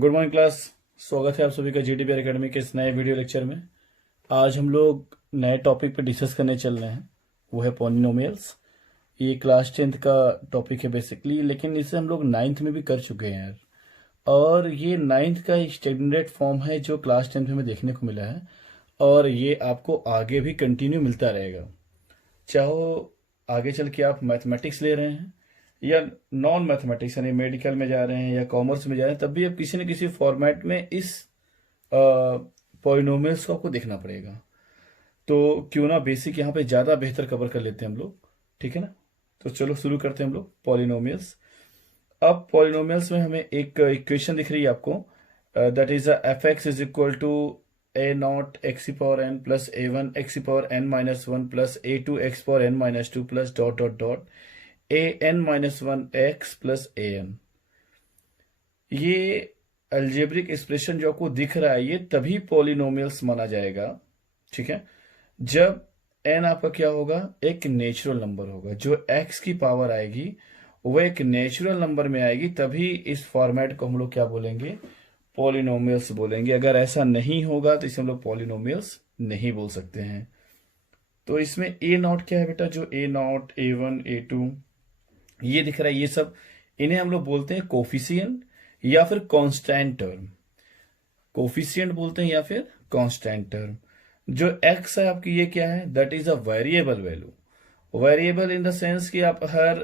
Good morning class. स्वागत है आप सभी का जीटीपीआर एकेडमी के इस नए वीडियो लेक्चर में। आज हम लोग नए टॉपिक पे डिस्कस करने चल रहे हैं, वो है पॉलिनोमियल्स। ये क्लास 10th का टॉपिक है बेसिकली, लेकिन इसे हम लोग 9th में भी कर चुके हैं यार। और ये 9th का एक्सटेंडेड फॉर्म है जो क्लास 10th में देखने को मिला है, और ये आपको आगे भी कंटिन्यू मिलता रहेगा। चाहो आगे चल के आप मैथमेटिक्स ले रहे हैं या नॉन मैथमेटिक्स यानी मेडिकल में जा रहे हैं या कॉमर्स में जा रहे हैं, तब भी आप किसी न किसी फॉर्मेट में इस पॉलिनोमियल्स को आपको देखना पड़ेगा। तो क्यों ना बेसिक यहाँ पे ज़्यादा बेहतर कवर कर लेते हैं हम लोग, ठीक है ना। तो चलो शुरू करते हैं हम लोग पॉलिनोमियल्स। अब पॉलिनोमियल्स में हमें एक इक्वेशन दिख रही है आपको, that is f x is equal to a naught x की power n plus a one x की power n minus one plus a two x power n minus two plus dot dot dot a n minus one x plus a n. ये algebraic expression जो आपको दिख रहा है ये तभी polynomials माना जाएगा, ठीक है, जब एन आपका क्या होगा, एक नेचुरल नंबर होगा। जो एक्स की पावर आएगी वो एक नेचुरल नंबर में आएगी, तभी इस फॉर्मेट को हम लोग क्या बोलेंगे, पॉलिनोमियल्स बोलेंगे। अगर ऐसा नहीं होगा तो इसे हम लोग पॉलिनोमियल्स नहीं बोल सकते हैं। तो इसमें ए नॉट क्या है बेटा, जो A naught A one A two ये दिख रहा है, ये सब इन्हें हम लोग बोलते हैं कोफिशिएंट या फिर कांस्टेंट टर्म। कोफिशिएंट बोलते हैं या फिर कांस्टेंट टर्म। जो एक्स है आपकी ये क्या है, that is a variable value. Variable in the sense कि आप हर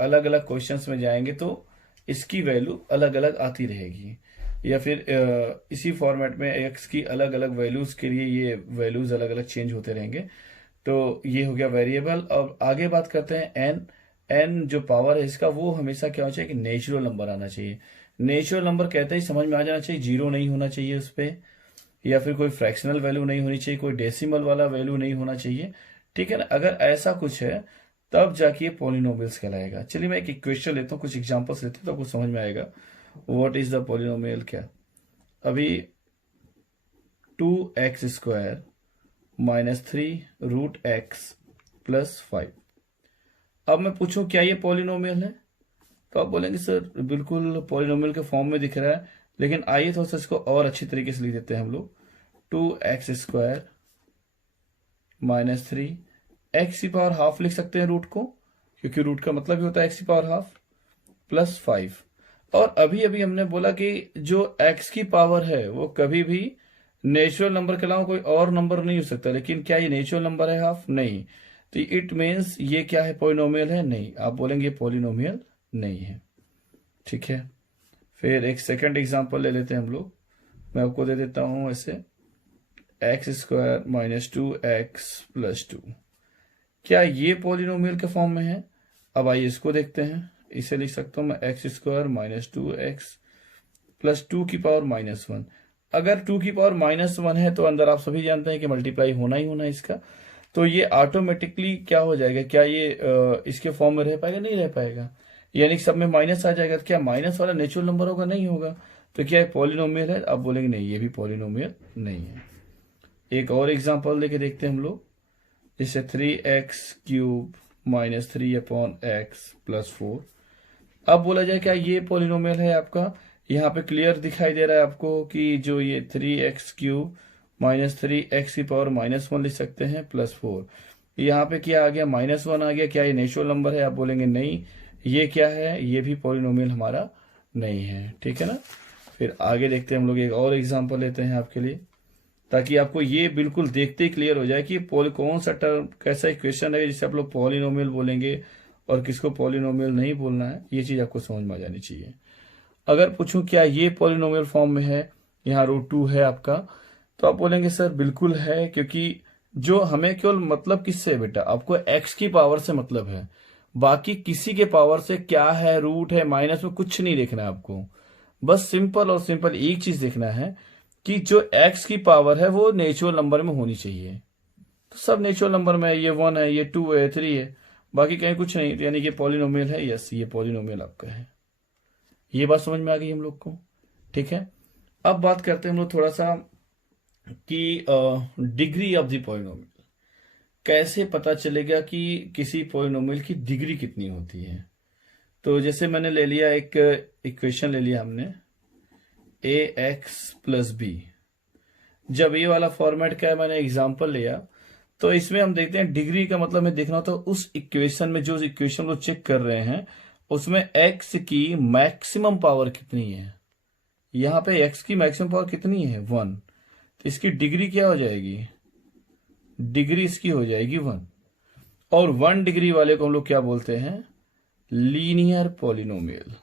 अलग अलग क्वेश्चंस में जाएंगे तो इसकी वैल्यू अलग अलग आती रहेगी, या फिर इसी फॉर्मेट में एक्स की अलग अलग वैल्यूज के लिए ये वैल्यूज अलग अलग चेंज होते रहेंगे। तो ये हो गया वेरिएबल। अब आगे बात करते हैं एन। एन जो पावर है इसका वो हमेशा क्या होना चाहिए कि नेचुरल नंबर आना चाहिए। नेचुरल नंबर कहते ही समझ में आ जाना चाहिए, जीरो नहीं होना चाहिए उस पर, या फिर कोई फ्रैक्शनल वैल्यू नहीं होनी चाहिए, कोई डेसिमल वाला वैल्यू नहीं होना चाहिए, ठीक है ना। अगर ऐसा कुछ है तब जाके ये पॉलिनोमियल्स कहलाएगा। चलिए मैं एक इक्वेशन लेता हूँ, कुछ एग्जांपल्स लेते हैं तो आपको समझ में आएगा व्हाट इज द पॉलिनोमियल। क्या अभी 2x² माइनस 3√x प्लस 5। अब मैं पूछूं क्या ये पॉलिनोमियल है, तो आप बोलेंगे सर बिल्कुल पॉलिनोमियल के फॉर्म में दिख रहा है, लेकिन आइए थोड़ा सा इसको और अच्छी तरीके से लिख देते हैं हम लोग। 2x² माइनस 3, एक्स की पावर हाफ लिख सकते हैं रूट को, क्योंकि रूट का मतलब ही होता है एक्स की पावर हाफ, प्लस 5। और अभी अभी हमने बोला कि जो x की पावर है वो कभी भी नेचुरल नंबर के अलावा कोई और नंबर नहीं हो सकता, लेकिन क्या ये नेचुरल नंबर है हाफ, नहीं। तो इट मीन्स ये क्या है, पॉलिनोमियल है, नहीं। आप बोलेंगे पॉलिनोमियल नहीं है, ठीक है। फिर एक सेकंड एग्जांपल ले लेते हैं हम लोग, मैं आपको दे देता हूं ऐसे, x² माइनस 2x प्लस 2। क्या ये पॉलिनोमियल के फॉर्म में है? अब आइए इसको देखते हैं। इसे लिख सकता हूं मैं x² माइनस 2x प्लस 2 की पावर माइनस 1। अगर 2 की पावर माइनस 1 है तो अंदर आप सभी जानते हैं कि मल्टीप्लाई होना ही होना है इसका, तो ये ऑटोमेटिकली क्या हो जाएगा, क्या ये इसके फॉर्म में रह पाएगा, नहीं रह पाएगा, यानी कि सब में माइनस आ जाएगा। तो क्या माइनस वाला नेचुरल नंबर होगा, नहीं होगा। तो क्या ये पॉलिनोमियल है? आप बोलेंगे नहीं, ये भी पॉलिनोमियल नहीं है। एक और एग्जांपल लेके देखते हैं हम लोग, जैसे 3x³ माइनस 3/x प्लस 4। अब बोला जाए क्या ये पॉलिनोमियल है आपका? यहाँ पे क्लियर दिखाई दे रहा है आपको कि जो ये 3x³ माइनस 3x की पावर माइनस 1 लिख सकते हैं प्लस 4। यहाँ पे क्या आ गया, माइनस 1 आ गया। क्या ये नेचुरल नंबर है? आप बोलेंगे नहीं। ये क्या है, ये भी पॉलिनोमियल हमारा नहीं है, ठीक है ना। फिर आगे देखते हैं हम लोग, एक और एग्जांपल लेते हैं आपके लिए, ताकि आपको ये बिल्कुल देखते ही क्लियर हो जाए कि कौन सा टर्म कैसा इक्वेशन है जिसे आप लोग पॉलिनोमियल बोलेंगे और किसको पॉलिनोमियल नहीं बोलना है, ये चीज आपको समझ में आ जानी चाहिए। अगर पूछूं क्या ये पॉलिनोमियल फॉर्म में है, यहाँ √2 है आपका, तो आप बोलेंगे सर बिल्कुल है, क्योंकि जो हमें केवल मतलब किससे है बेटा, आपको x की पावर से मतलब है, बाकी किसी के पावर से क्या है, रूट है, माइनस में कुछ नहीं देखना है आपको। बस सिंपल और सिंपल एक चीज देखना है कि जो x की पावर है वो नेचुरल नंबर में होनी चाहिए। तो सब नेचुरल नंबर में है, ये 1 है, ये 2 है, 3 है, बाकी कहीं कुछ नहीं, यानी कि पॉलिनोमियल है। यस, ये पॉलिनोमियल आपका है। ये बात समझ में आ गई हम लोग को, ठीक है। अब बात करते हैं हम लोग थोड़ा सा कि डिग्री ऑफ द पॉलिनोमियल, कैसे पता चलेगा कि किसी पॉलिनोमियल की डिग्री कितनी होती है। तो जैसे मैंने ले लिया एक इक्वेशन ले लिया हमने, ए एक्स प्लस बी। जब ये वाला फॉर्मेट का है, मैंने एग्जांपल लिया, तो इसमें हम देखते हैं डिग्री का मतलब हमें देखना होता है उस इक्वेशन में, जो इक्वेशन को चेक कर रहे हैं उसमें एक्स की मैक्सिमम पावर कितनी है। यहां पे एक्स की मैक्सिमम पावर कितनी है, 1। तो इसकी डिग्री क्या हो जाएगी, डिग्री इसकी हो जाएगी 1। और 1 डिग्री वाले को हम लोग क्या बोलते हैं, लीनियर पॉलिनोमियल।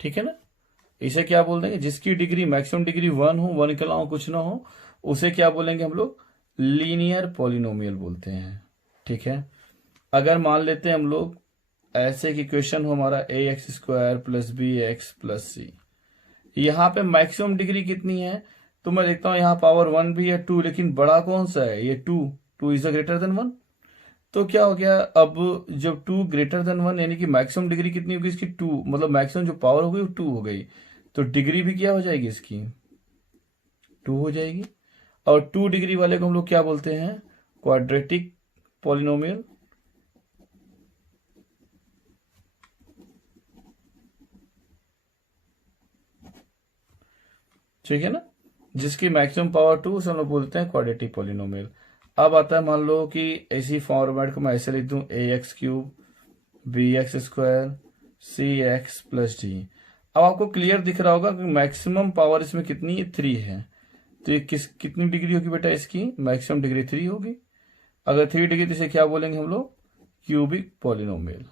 ठीक है ना, इसे क्या बोल देंगे, जिसकी डिग्री मैक्सिमम डिग्री 1 हो, 1 के अलावा कुछ ना हो, उसे क्या बोलेंगे हम लोग, लीनियर पॉलिनोमियल बोलते हैं। ठीक है, अगर मान लेते हैं हम लोग ऐसे एक इक्वेशन हो हमारा A x square plus B x plus C, यहां पे मैक्सिमम डिग्री कितनी है, तो मैं देखता हूं यहां पावर 1 भी है 2, लेकिन बड़ा कौन सा है, ये 2 इज ग्रेटर देन 1। तो क्या हो गया, अब जब 2 ग्रेटर देन 1 यानी कि मैक्सिमम डिग्री कितनी होगी इसकी, 2, मतलब मैक्सिमम जो पावर हो गई वो 2 हो गई, तो डिग्री भी क्या हो जाएगी इसकी, 2 हो जाएगी। और 2 डिग्री वाले को हम लोग क्या बोलते हैं, क्वाड्रेटिक पॉलिनोमियल। ठीक है ना, जिसकी मैक्सिमम पावर 2 उसे हम लोग बोलते हैं क्वाड्रेटिक पॉलिनोमियल। अब आता है, मान लो कि इसी फॉर्मेट को मैं ऐसे लिख दूं, A X cube B X square C X plus D. अब आपको क्लियर दिख रहा होगा कि मैक्सिमम पावर इसमें कितनी है, 3 है। तो ये कितनी डिग्री होगी बेटा, इसकी मैक्सिमम डिग्री 3 होगी। अगर 3 डिग्री तो इसे क्या बोलेंगे हम लोग, क्यूबिक पॉलिनोमियल।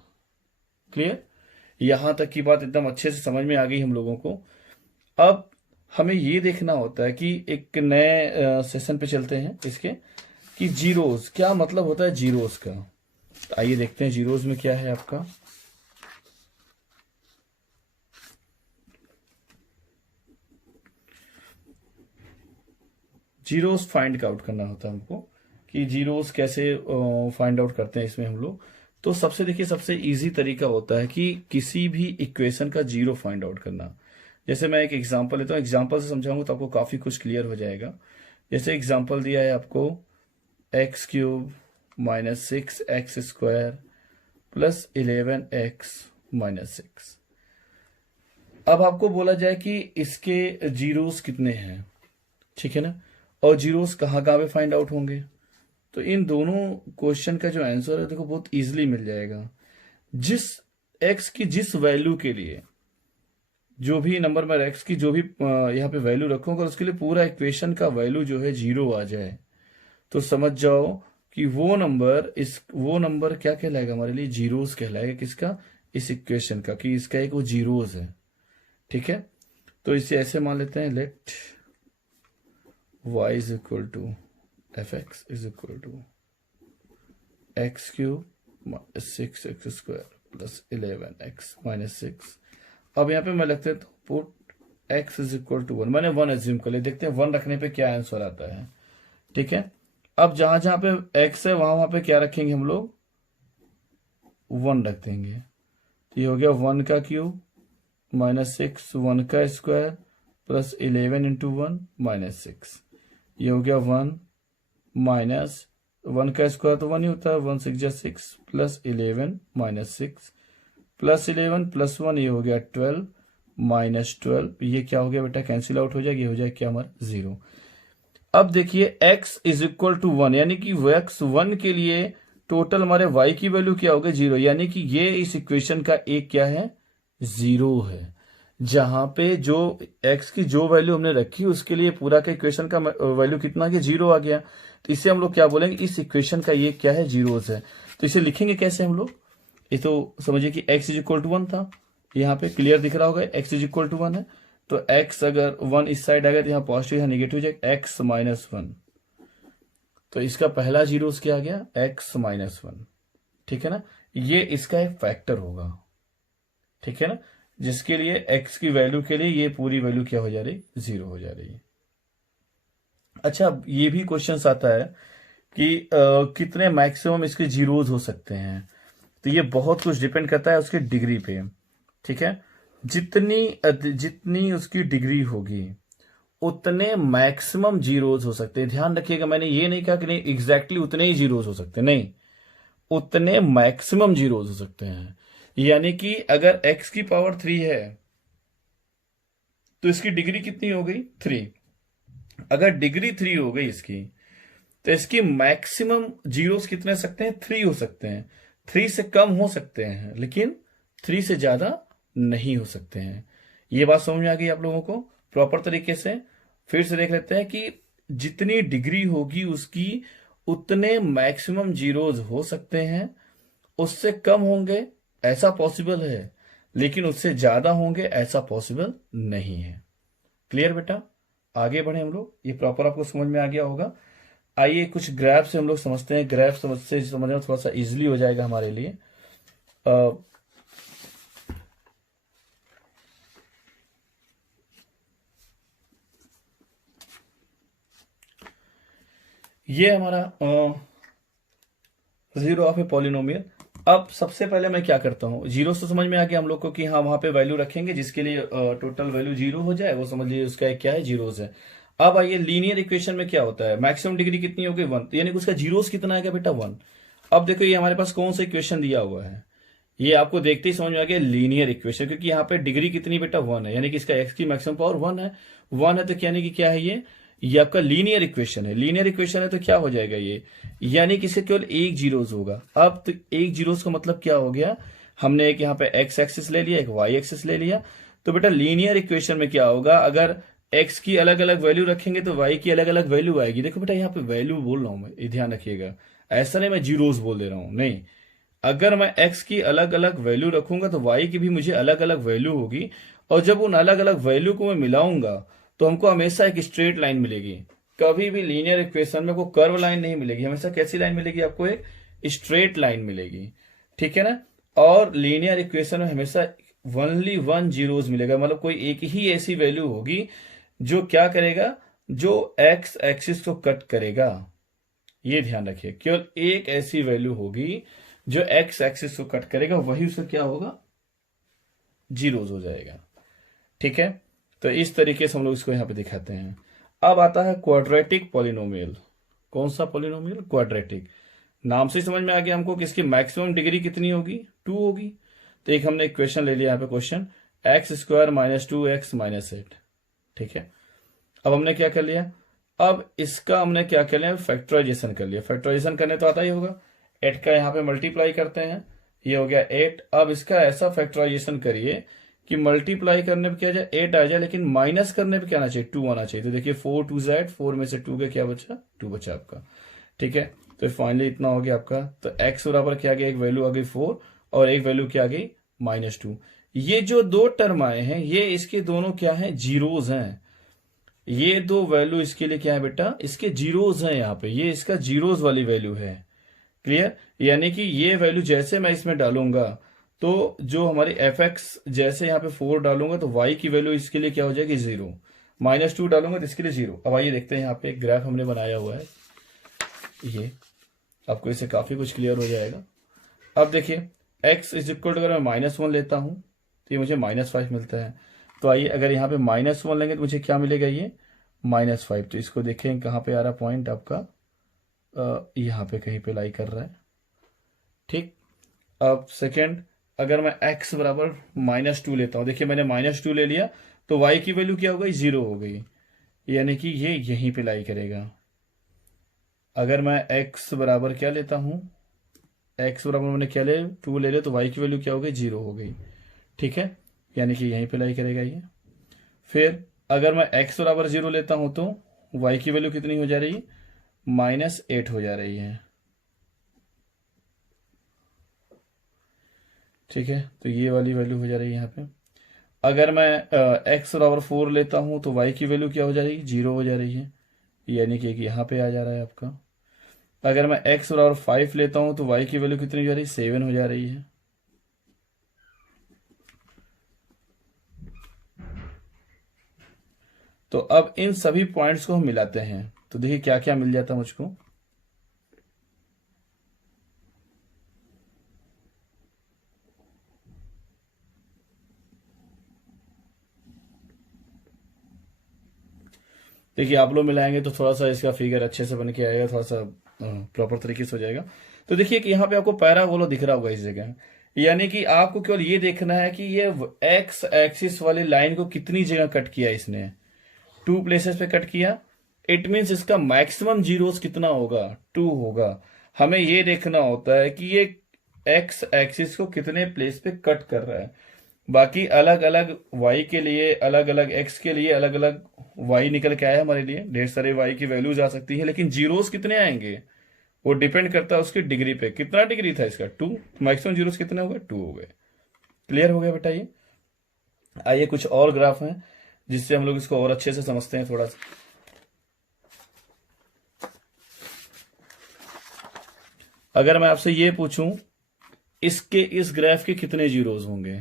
क्लियर, यहां तक की बात एकदम अच्छे से समझ में आ गई हम लोगों को। अब हमें ये देखना होता है कि एक नए सेशन पे चलते हैं इसके, कि जीरोस क्या मतलब होता है, जीरोस का। तो आइए देखते हैं जीरोस में क्या है आपका। जीरोस फाइंड आउट करना होता है हमको, कि जीरोस कैसे फाइंड आउट करते हैं इसमें हम लोग। तो सबसे देखिए, सबसे इजी तरीका होता है कि किसी भी इक्वेशन का जीरो फाइंड आउट करना। जैसे मैं एक एग्जांपल लेता हूं, एग्जांपल से समझाऊंगा तो आपको काफी कुछ क्लियर हो जाएगा। जैसे एग्जांपल दिया है आपको, x cube minus 6 x square plus 11 x minus 6। अब आपको बोला जाए कि इसके जीरोस कितने हैं, ठीक है ना, और जीरोस कहाँ कहाँ पे फाइंड आउट होंगे। तो इन दोनों क्वेश्चन का जो आंसर है देखो बहुत इजीली मिल जाएगा। जिस एक्स की जिस वैल्यू के लिए, जो भी नंबर में एक्स की जो भी यहाँ पे वैल्यू रखूंगा, उसके लिए पूरा इक्वेशन का वैल्यू जो है 0 आ जाए, तो समझ जाओ कि वो नंबर क्या कहलाएगा हमारे लिए, जीरोस कहलाएगा। किसका, इस इक्वेशन का, कि इसका एक वो जीरोस है। ठीक है, तो इसे ऐसे मान लेते हैं, let y is equal to f x is equal to x cube 6 x square plus 11 x minus 6। अब यहाँ पे मैं लिखते हैं, तो put x is equal to 1, मैंने 1 एज्यूम कर लिया, देखते हैं 1 रखने पे क्या आंसर आता है। ठीक है, अब जहां जहां पे x है वहां वहां पे क्या रखेंगे हम लोग, 1 रख देंगे। तो ये हो गया 1 का क्यूब माइनस 6, 1 का स्क्वायर प्लस 11 इंटू 1 माइनस 6। ये हो गया 1 माइनस 1 का स्क्वायर तो 1 ही होता है, 1 6 जा 6 प्लस 11 माइनस 6 प्लस 11 प्लस 1, ये हो गया 12 माइनस 12। ये क्या हो गया बेटा, कैंसिल आउट हो जाएगा, ये हो जाएगा क्या हमारा 0। अब देखिए x इज इक्वल टू 1, यानी कि x 1 के लिए टोटल हमारे y की वैल्यू क्या हो गई, 0, यानी कि ये इस इक्वेशन का एक क्या है, 0 है। जहां पे जो x की जो वैल्यू हमने रखी उसके लिए पूरा का इक्वेशन का वैल्यू कितना आ गया, 0 आ गया। तो इसे हम लोग क्या बोलेंगे, इस इक्वेशन का ये क्या है, जीरोस है। तो इसे लिखेंगे कैसे हम लोग, ये तो समझिए कि x इज इक्वल टू 1 था, यहाँ पे क्लियर दिख रहा होगा x इज इक्वल टू 1 है। तो x अगर 1 इस साइड आएगा तो यहाँ पॉजिटिव यहाँ नेगेटिव हो जाएगा, x माइनस 1। तो इसका पहला जीरोस क्या आ गया, x माइनस 1। ठीक है ना, ये इसका एक फैक्टर होगा। ठीक है ना, जिसके लिए x की वैल्यू के लिए ये पूरी वैल्यू क्या हो जा रही, 0 हो जा रही है। अच्छा, ये भी क्वेश्चन आता है कि कितने मैक्सिमम इसके जीरोस हो सकते हैं। तो ये बहुत कुछ डिपेंड करता है उसकी डिग्री पे। ठीक है, जितनी उसकी डिग्री होगी उतने मैक्सिमम जीरोस हो सकते हैं। ध्यान रखिएगा, मैंने ये नहीं कहा कि नहीं एग्जैक्टली उतने ही जीरोस हो सकते हैं, नहीं, उतने मैक्सिमम जीरोस हो सकते हैं। यानी कि अगर x की पावर 3 है तो इसकी डिग्री कितनी हो गई 3। अगर डिग्री 3 हो गई इसकी तो इसकी मैक्सिमम जीरोस कितने सकते हैं 3 हो सकते हैं। 3 से कम हो सकते हैं लेकिन 3 से ज्यादा नहीं हो सकते हैं। ये बात समझ में आ गई आप लोगों को प्रॉपर तरीके से। फिर से देख लेते हैं कि जितनी डिग्री होगी उसकी उतने मैक्सिमम जीरोस हो सकते हैं। उससे कम होंगे ऐसा पॉसिबल है लेकिन उससे ज्यादा होंगे ऐसा पॉसिबल नहीं है। क्लियर बेटा? आगे बढ़े हम लोग। ये प्रॉपर आपको समझ में आ गया होगा। आइए कुछ ग्राफ से हम लोग समझते हैं। ग्राफ समझना थोड़ा सा इजिली हो जाएगा हमारे लिए। ये हमारा जीरो ऑफ ए पॉलिनोमियल। अब सबसे पहले मैं क्या करता हूं, जीरो से समझ में आ गया हम लोग को कि हाँ वहां पे वैल्यू रखेंगे जिसके लिए टोटल वैल्यू जीरो हो जाए, वो समझ लीजिए उसका एक क्या है जीरोस है। अब आइए लीनियर इक्वेशन में क्या होता है, मैक्सिमम डिग्री कितनी होगी 1, यानी कि उसका जीरोस कितना आएगा बेटा 1। अब देखो ये हमारे पास कौन सा इक्वेशन दिया हुआ है, ये आपको देखते ही समझ में आ गया लीनियर इक्वेशन, क्योंकि यहाँ पे डिग्री कितनी बेटा 1 है, यानी कि इसका एक्स की मैक्सिमम पावर 1 है। 1 है तो यानी कि क्या है ये आपका लीनियर इक्वेशन है। लीनियर इक्वेशन है तो क्या हो जाएगा ये, यानी कि इससे केवल एक जीरोस होगा। अब तो एक जीरोस का मतलब क्या हो गया, हमने एक यहाँ पे एक्स एक्सिस ले लिया, एक वाई एक्सिस ले लिया। तो बेटा लीनियर इक्वेशन में क्या होगा, अगर एक्स की अलग अलग वैल्यू रखेंगे तो वाई की अलग अलग वैल्यू आएगी। देखो बेटा यहाँ पे वैल्यू बोल रहा हूं मैं, ये ध्यान रखिएगा, ऐसा नहीं मैं जीरोस बोल दे रहा हूं, नहीं। अगर मैं x की अलग अलग वैल्यू रखूंगा तो y की भी मुझे अलग अलग वैल्यू होगी, और जब उन अलग अलग वैल्यू को मैं मिलाऊंगा तो हमको हमेशा एक स्ट्रेट लाइन मिलेगी। कभी भी लीनियर इक्वेशन में को कर्व लाइन नहीं मिलेगी, हमेशा कैसी लाइन मिलेगी आपको, एक स्ट्रेट लाइन मिलेगी। ठीक है ना। और लीनियर इक्वेशन में हमेशा ओनली 1 जीरोस मिलेगा, मतलब कोई एक ही ऐसी वैल्यू होगी जो क्या करेगा, जो एक्स एक्सिस को कट करेगा। ये ध्यान रखिए, केवल एक ऐसी वैल्यू होगी जो एक्स एक्सिस को कट करेगा, वही उसका क्या होगा, जीरोस हो जाएगा। ठीक है। तो इस तरीके से हम लोग इसको यहां पे दिखाते हैं। अब आता है क्वाड्रेटिक पॉलिनोमियल। कौन सा पॉलिनोमियल, क्वाड्रेटिक। नाम से समझ में आ गया हमको कि इसकी मैक्सिमम डिग्री कितनी होगी 2 होगी। तो एक हमने इक्वेशन ले लिया यहाँ पे, question x square minus 2x minus 8। ठीक है। अब हमने क्या कर लिया, अब इसका हमने क्या कर लिया, फैक्टराइजेशन कर लिया। फैक्टराइजेशन करने तो आता ही होगा, 8 का यहाँ पे मल्टीप्लाई करते हैं, ये हो गया 8। अब इसका ऐसा फैक्टराइजेशन करिए कि मल्टीप्लाई करने पे क्या जाए 8 आ जाए, लेकिन माइनस करने पे क्या आना चाहिए 2 आना चाहिए। तो देखिए 4 2 Z, 4 में से 2 का क्या बचा, 2 बचा आपका। ठीक है। तो फाइनली इतना हो गया आपका। तो x बराबर क्या आ गया, एक वैल्यू आ गई 4 और एक वैल्यू क्या आ गई -2। ये जो दो टर्म आए हैं ये इसके दोनों क्या है, जीरोस हैं। ये दो वैल्यू इसके लिए क्या है बेटा, इसके जीरोस हैं। यहाँ पे ये इसका जीरोस वाली वैल्यू है। क्लियर। यानी कि ये वैल्यू जैसे मैं इसमें डालूंगा तो जो हमारी एफ एक्स, जैसे यहाँ पे 4 डालूंगा तो y की वैल्यू इसके लिए क्या हो जाएगी 0, -2 डालूंगा तो इसके लिए 0। अब आइए देखते हैं, यहाँ पे एक ग्राफ हमने बनाया हुआ है, ये आपको इससे काफी कुछ क्लियर हो जाएगा। अब देखिए x इज इक्वल टू, अगर मैं -1 लेता हूं तो ये मुझे -5 मिलता है। तो आइए अगर यहाँ पे -1 लेंगे तो मुझे क्या मिलेगा, ये -5। तो इसको देखें कहाँ पे आ रहा पॉइंट आपका, यहाँ पे कहीं पे लाई कर रहा है। ठीक। अब सेकेंड, अगर मैं x बराबर -2 लेता हूं, देखिए मैंने -2 ले लिया तो y की वैल्यू क्या हो गई, 0 हो गई, यानी कि ये यहीं पे लाई करेगा। अगर मैं x बराबर क्या लेता हूं, x बराबर मैंने क्या ले 2 ले लिया तो y की वैल्यू क्या हो गई, 0 हो गई। ठीक है। यानी कि यहीं पे लाई करेगा ये। फिर अगर मैं x बराबर 0 लेता हूं तो y की वैल्यू कितनी हो जा रही है, -8 हो जा रही है। ठीक है। तो ये वाली वैल्यू हो जा रही है यहाँ पे। अगर मैं x बराबर 4 लेता हूं तो y की वैल्यू क्या हो जा रही है, 0 हो जा रही है, यानी कि यहाँ पे आ जा रहा है आपका। अगर मैं x बराबर 5 लेता हूं तो y की वैल्यू कितनी हो जा रही है, 7 हो जा रही है। तो अब इन सभी पॉइंट्स को हम मिलाते हैं तो देखिए क्या क्या मिल जाता मुझको। देखिए आप लोग मिलाएंगे तो थोड़ा सा इसका फिगर अच्छे से बन के आएगा, थोड़ा सा प्रॉपर तरीके से हो जाएगा। तो देखिए कि यहाँ पे आपको पैराबोला दिख रहा होगा इस जगह, यानी कि आपको केवल ये देखना है कि ये एक्स एक्सिस वाली लाइन को कितनी जगह कट किया इसने, 2 प्लेसेस पे कट किया। इट मीन्स इसका मैक्सिमम जीरोस कितना होगा, 2 होगा। हमें ये देखना होता है कि ये एक्स एक्सिस को कितने प्लेस पे कट कर रहा है। बाकी अलग अलग वाई के लिए, अलग अलग एक्स के लिए अलग अलग वाई निकल के आया हमारे लिए, ढेर सारे वाई की वैल्यूज आ सकती है, लेकिन जीरोस कितने आएंगे वो डिपेंड करता है उसकी डिग्री पे। कितना डिग्री था इसका, 2, मैक्सिमम जीरोस कितने हो गए, 2 हो गए। क्लियर हो गया बेटा ये। आइए कुछ और ग्राफ हैं जिससे हम लोग इसको और अच्छे से समझते हैं थोड़ा सा। अगर मैं आपसे ये पूछूं इसके इस ग्राफ के कितने जीरोस होंगे,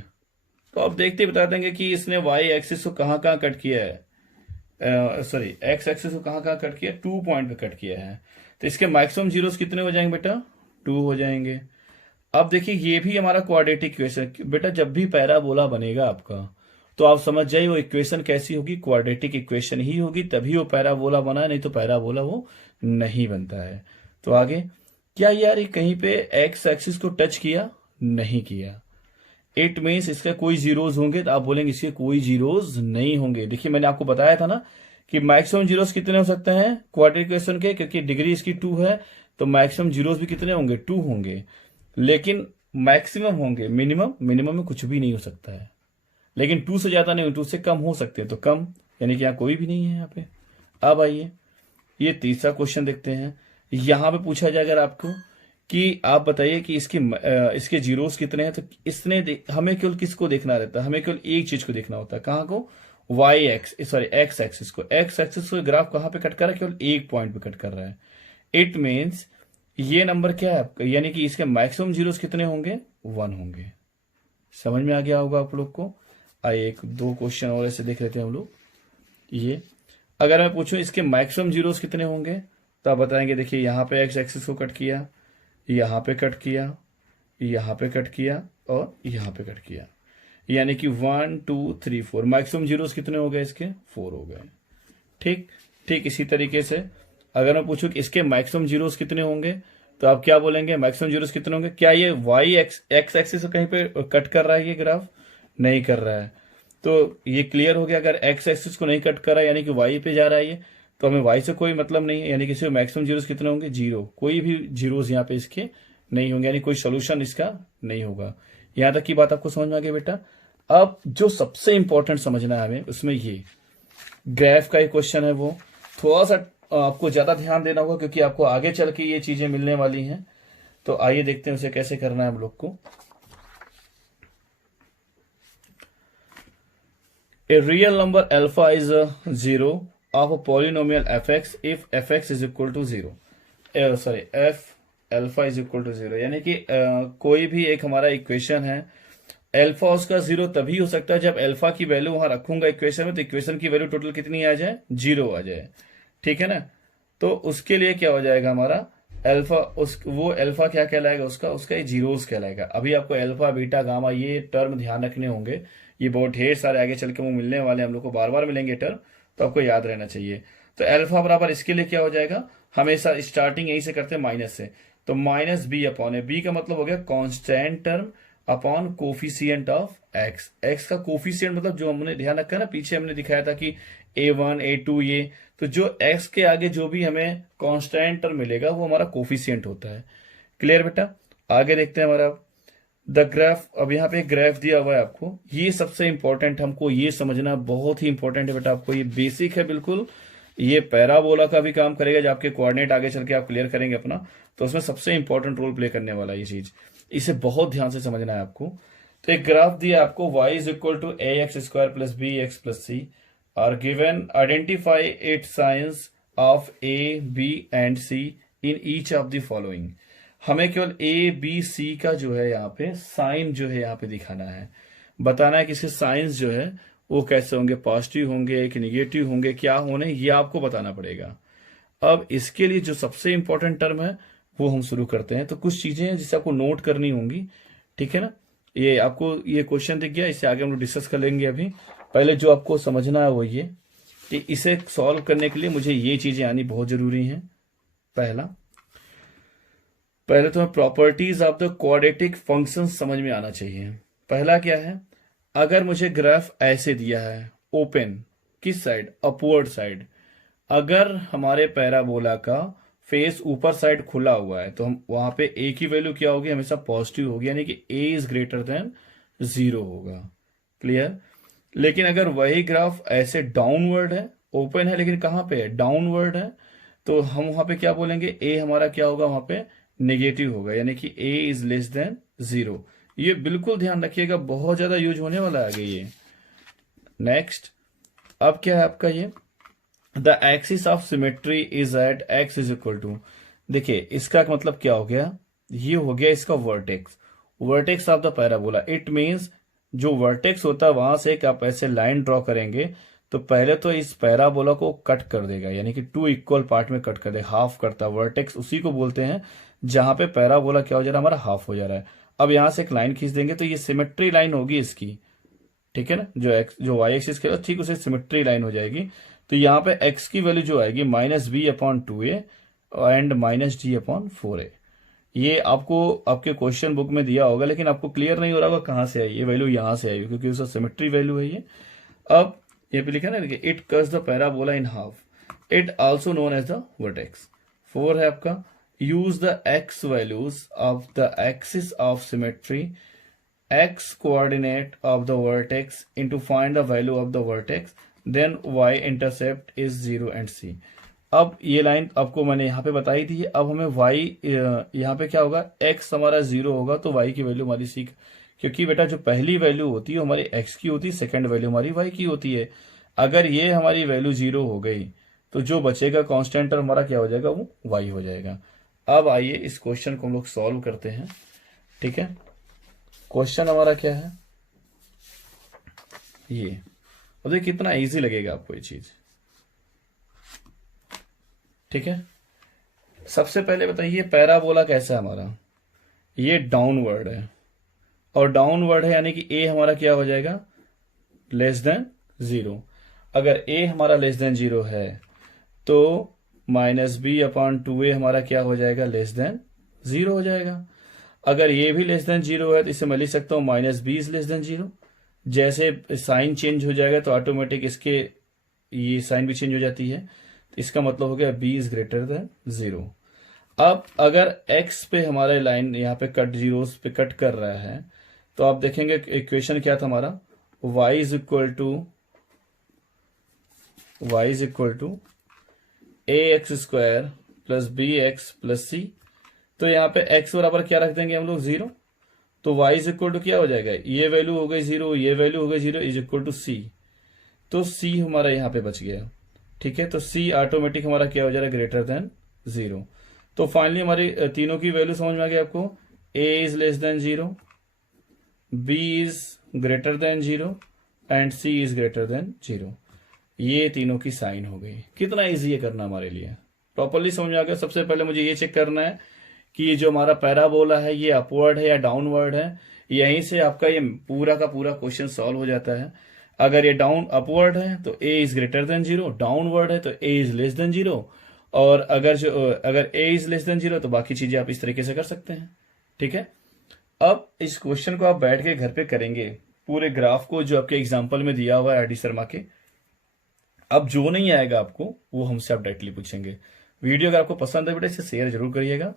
तो आप देखते ही बता देंगे कि इसने वाई एक्सिस को कहां कहां कट किया है, सॉरी एक्स एक्सिस को कहां कहां कट किया, 2 पॉइंट पे कट किया है। तो इसके मैक्सिमम जीरोस कितने हो जाएंगे बेटा, 2 हो जाएंगे। अब देखिए ये भी हमारा क्वाड्रेटिक इक्वेशन, बेटा जब भी पैराबोला बनेगा आपका तो आप समझ जाइए वो इक्वेशन कैसी होगी, क्वाड्रेटिक इक्वेशन ही होगी, तभी वो पैराबोला बना है, नहीं तो पैराबोला वो नहीं बनता है। तो आगे क्या यार ये कहीं पे एक्स एक्सिस को टच किया, नहीं किया। इट मीन्स इसके कोई जीरोज होंगे, तो आप बोलेंगे इसके कोई जीरोज नहीं होंगे। देखिए मैंने आपको बताया था ना कि मैक्सिमम जीरोस कितने हो सकते हैं क्वाड्रेटिक इक्वेशन के, क्योंकि डिग्री इसकी 2 है तो मैक्सिमम जीरोस भी कितने होंगे, 2 होंगे। लेकिन मैक्सिमम होंगे, मिनिमम में कुछ भी नहीं हो सकता है। लेकिन 2 से ज्यादा नहीं, 2 से कम हो सकते हैं, तो कम यानी कि यहाँ कोई भी नहीं है यहाँ पे। अब आइए ये तीसरा क्वेश्चन देखते हैं। यहां पे पूछा जाए अगर आपको कि आप बताइए कि इसके जीरोस कितने हैं, तो हमें केवल किसको देखना रहता है, हमें केवल एक चीज को देखना होता है, कहां को, y x sorry x axis को। एक्स एक्सिस को ग्राफ कहां पे कट कर रहा है, केवल एक पॉइंट पे कट कर रहा है। इट मीन्स ये नंबर क्या है आपका, यानी कि इसके मैक्सिमम जीरोस कितने होंगे, 1 होंगे। समझ में आ गया होगा आप लोग को। आइए एक दो क्वेश्चन और ऐसे देख लेते हैं हम लोग। ये अगर मैं पूछूं इसके मैक्सिमम जीरोस कितने होंगे, तो आप बताएंगे देखिए यहां पे एक्स एक्सिस को कट किया, यहां पे कट किया, यहां पे कट किया और यहां पे कट किया, यानी कि 1 2 3 4 मैक्सिमम जीरोस कितने हो गए इसके, 4 हो गए। ठीक ठीक इसी तरीके से अगर मैं पूछूं कि इसके मैक्सिमम जीरोस कितने होंगे, तो आप क्या बोलेंगे, मैक्सिमम जीरोस कितने होंगे। क्या ये वाई एक्स एक्सिस कहीं पे कट कर रहा है, ये ग्राफ नहीं कर रहा है, तो ये क्लियर हो गया। अगर एक्स एक्सिस को नहीं कट कर रहा है यानी कि वाई पे जा रहा है ये, तो हमें वाई से कोई मतलब नहीं है, यानी कि सिर्फ मैक्सिमम जीरोस कितने होंगे, 0, कोई भी जीरोस यहाँ पे इसके नहीं होंगे, यानी कोई सोल्यूशन इसका नहीं होगा। यहां तक की बात आपको समझ में आ गई बेटा। अब जो सबसे इंपॉर्टेंट समझना है हमें उसमें ये ग्राफ का एक क्वेश्चन है, वो थोड़ा सा आपको ज्यादा ध्यान देना होगा क्योंकि आपको आगे चल के ये चीजें मिलने वाली हैं। तो आइए देखते हैं उसे कैसे करना है हम लोग को। A real number alpha is 0 of a polynomial fx if fx is equal to 0, sorry f alpha is equal to 0, यानी कि कोई भी एक हमारा इक्वेशन है, अल्फा उसका 0 तभी हो सकता है जब अल्फा की वैल्यू वहां रखूंगा इक्वेशन में, तो इक्वेशन की वैल्यू टोटल कितनी आ जाए, 0 आ जाए। ठीक है ना। तो उसके लिए क्या हो जाएगा हमारा अल्फा, वो अल्फा क्या कहलाएगा, उसका ये जीरोस कहलाएगा। अभी आपको अल्फा बीटा गामा ये टर्म ध्यान रखने होंगे, ये बहुत ढेर सारे आगे चल के वो मिलने वाले, हम लोग को बार बार मिलेंगे टर्म, तो आपको याद रहना चाहिए। तो अल्फा बराबर इसके लिए क्या हो जाएगा, हमेशा स्टार्टिंग यहीं से करते हैं माइनस से, तो माइनस बी अपॉन ए, बी का मतलब हो गया constant term upon coefficient of x. X का कोफिशिएंट मतलब जो हमने ध्यान रखा है ना, पीछे हमने दिखाया था कि a1 a2 ये, तो जो x के आगे जो भी हमें कांस्टेंट टर्म मिलेगा वो हमारा कोफिशिएंट होता है। क्लियर बेटा। आगे देखते हैं हमारा द ग्राफ। अब यहाँ पे एक ग्राफ दिया हुआ है आपको, ये सबसे इंपॉर्टेंट, हमको ये समझना बहुत ही इंपॉर्टेंट है बेटा। आपको ये बेसिक है बिल्कुल, ये पैराबोला का भी काम करेगा, जब आपके कोऑर्डिनेट आगे चल के आप क्लियर करेंगे अपना, तो उसमें सबसे इंपॉर्टेंट रोल प्ले करने वाला ये चीज, इसे बहुत ध्यान से समझना है आपको। तो एक ग्राफ दिया आपको, y is equal to a x square plus B x plus c are given, identify it signs of a b and c in each of the following. हमें केवल ए बी सी का जो है यहाँ पे sign जो है यहाँ पे दिखाना है, बताना है कि इसके साइंस जो है वो कैसे होंगे, पॉजिटिव होंगे कि निगेटिव होंगे, क्या होने, ये आपको बताना पड़ेगा। अब इसके लिए जो सबसे इंपॉर्टेंट टर्म है वो हम शुरू करते हैं। तो कुछ चीजें हैं जिसे आपको नोट करनी होंगी, ठीक है ना। ये आपको ये क्वेश्चन दिख गया, इसे आगे हम लोग डिस्कस कर लेंगे। अभी पहले जो आपको समझना है वो ये कि इसे सॉल्व करने के लिए मुझे ये चीजें आनी बहुत जरूरी हैं। पहले तो हमें properties of the quadratic function समझ में आना चाहिए। पहला क्या है, अगर मुझे ग्राफ ऐसे दिया है ओपन, किस साइड, अपवर्ड साइड, अगर हमारे पैराबोला का फेस ऊपर साइड खुला हुआ है तो हम वहां पे ए की वैल्यू क्या होगी, हमेशा पॉजिटिव होगी, यानी कि ए इज ग्रेटर देन 0 होगा। क्लियर। लेकिन अगर वही ग्राफ ऐसे डाउनवर्ड है, ओपन है लेकिन कहां पे है, डाउनवर्ड है, तो हम वहां पे क्या बोलेंगे, ए हमारा क्या होगा, वहां पे नेगेटिव होगा, यानी कि ए इज लेस देन 0। ये बिल्कुल ध्यान रखिएगा, बहुत ज्यादा यूज होने वाला है आगे ये। नेक्स्ट, अब क्या है आपका ये, the axis of symmetry is at x is equal to, देखिए इसका मतलब क्या हो गया, ये हो गया इसका vertex, vertex of the parabola. It means जो वर्टेक्स होता है वहां से एक आप ऐसे लाइन ड्रॉ करेंगे तो पहले तो इस पैराबोला को कट कर देगा, यानी कि 2 इक्वल पार्ट में कट कर देगा, हाफ करता है। वर्टेक्स उसी को बोलते हैं जहां पे पैराबोला क्या हो जा रहा है, हमारा हाफ हो जा रहा है। अब यहां से एक लाइन खींच देंगे तो ये सिमेट्री लाइन होगी इसकी, ठीक है ना, जो वाई एक्सिस के ठीक उसे सिमेट्री लाइन हो जाएगी। तो यहाँ पे एक्स की वैल्यू जो आएगी -b/2a एंड -d/4a। ये आपको आपके क्वेश्चन बुक में दिया होगा, लेकिन आपको क्लियर नहीं हो रहा होगा कहां से आई ये वैल्यू, यहां से आई क्योंकि उसका सिमेट्री वैल्यू है ये। अब ये पे लिखा है ना, it cuts the parabola in half, it also known as the vertex. 4 है आपका, use the x values of the axis of symmetry x coordinate of the vertex into find the value of the vertex, then y intercept is 0 and c। अब ये line आपको मैंने यहाँ पे बताई थी। अब हमें y यहाँ पे क्या होगा, x हमारा 0 होगा तो y की वैल्यू हमारी c, क्योंकि बेटा जो पहली वैल्यू होती है हमारी x की होती है, सेकंड वैल्यू हमारी y की होती है। अगर ये हमारी वैल्यू 0 हो गई तो जो बचेगा कांस्टेंट हमारा क्या हो जाएगा, वो y हो जाएगा। अब आइए इस क्वेश्चन को हम लोग सॉल्व करते हैं। ठीक है, क्वेश्चन हमारा क्या है ये, और देखिए कितना इजी लगेगा आपको ये चीज। ठीक है, सबसे पहले बताइए पैराबोला कैसा है हमारा, ये डाउनवर्ड है, और डाउनवर्ड है यानी कि ए हमारा क्या हो जाएगा, लेस देन 0। अगर ए हमारा लेस देन 0 है तो -b/2a हमारा क्या हो जाएगा, लेस देन 0 हो जाएगा। अगर ये भी लेस देन 0 है तो इसे मैं लिख सकता हूं -b इज लेस देन 0। जैसे साइन चेंज हो जाएगा तो ऑटोमेटिक इसके ये साइन भी चेंज हो जाती है, तो इसका मतलब हो गया b इज ग्रेटर देन 0। अब अगर x पे हमारे लाइन यहाँ पे कट, जीरोस पे कट कर रहा है, तो आप देखेंगे इक्वेशन क्या था हमारा, y is equal to ax square plus bx plus c। तो यहाँ पे x बराबर क्या रख देंगे हम लोग, 0। तो y इज इक्वल टू क्या हो जाएगा, ये वैल्यू हो गई 0, ये वैल्यू हो गई 0, इज इक्वल टू c। तो c हमारा यहाँ पे बच गया। ठीक है, तो c ऑटोमेटिक हमारा क्या हो जाएगा, ग्रेटर देन 0। तो फाइनली हमारी तीनों की वैल्यू समझ में आ गई आपको, a is less than 0, b is greater than 0 and c is greater than 0। ये तीनों की साइन हो गई। कितना इजी है करना हमारे लिए, प्रॉपरली समझ में आ गया। सबसे पहले मुझे ये चेक करना है कि ये जो हमारा पैराबोला है ये अपवर्ड है या डाउनवर्ड है। यहीं से आपका ये पूरा का पूरा क्वेश्चन सॉल्व हो जाता है। अगर ये अपवर्ड है तो a is greater than 0, downward है तो a इज लेस देन 0, और अगर a इज लेस देन 0 तो बाकी चीजें आप इस तरीके से कर सकते हैं। ठीक है, अब इस क्वेश्चन को आप बैठ के घर पे करेंगे, पूरे ग्राफ को जो आपके एग्जाम्पल में दिया हुआ है RD शर्मा के। अब जो नहीं आएगा आपको वो हमसे आप डायरेक्टली पूछेंगे। वीडियो अगर आपको पसंद है बेटा इसे शेयर जरूर करिएगा।